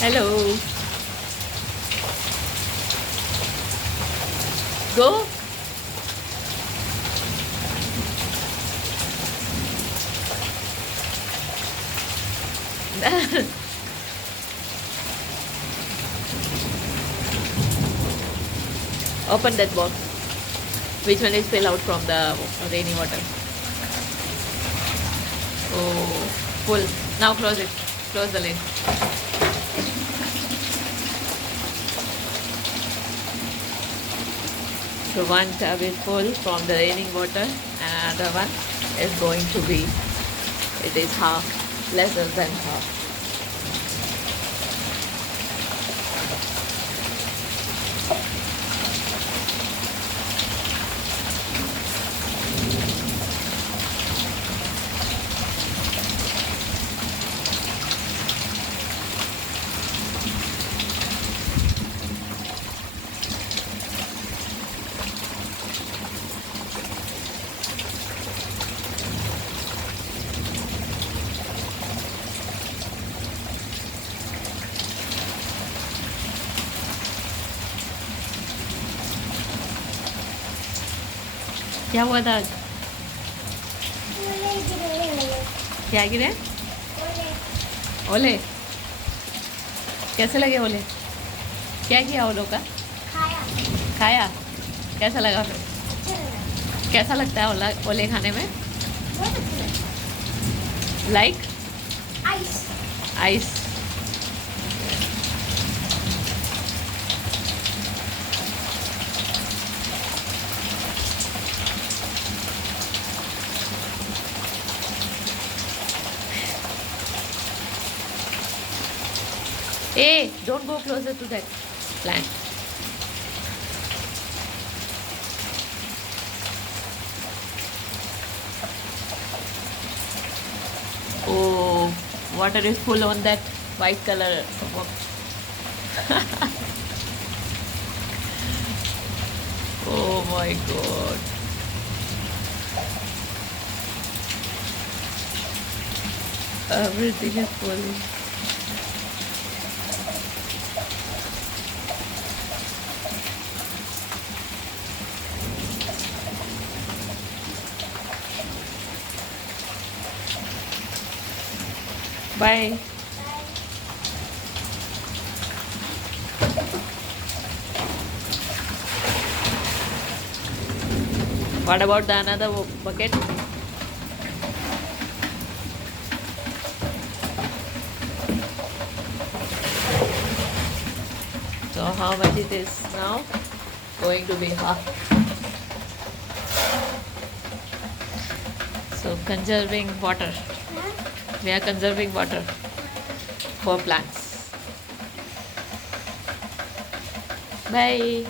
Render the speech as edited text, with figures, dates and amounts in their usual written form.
Hello. Go. Open that box. Which one is fell out from the rainy water? Oh, full. Now close it. Close the lid. So one tub is full from the raining water and another one is going to be, it is half, lesser than half. क्या हुआ था? क्या गिरे? ओले। कैसे लगे ओले? क्या किया ओलों का? खाया। कैसा लगा फिर? कैसा लगता है ओला ओले खाने में? Like ice. Hey, don't go closer to that plant. Oh, water is full on that white color. Oh my god. Everything is full. Bye. What about the another bucket? So how much it is now? Going to be half. So conserving water. We are conserving water for plants. Bye.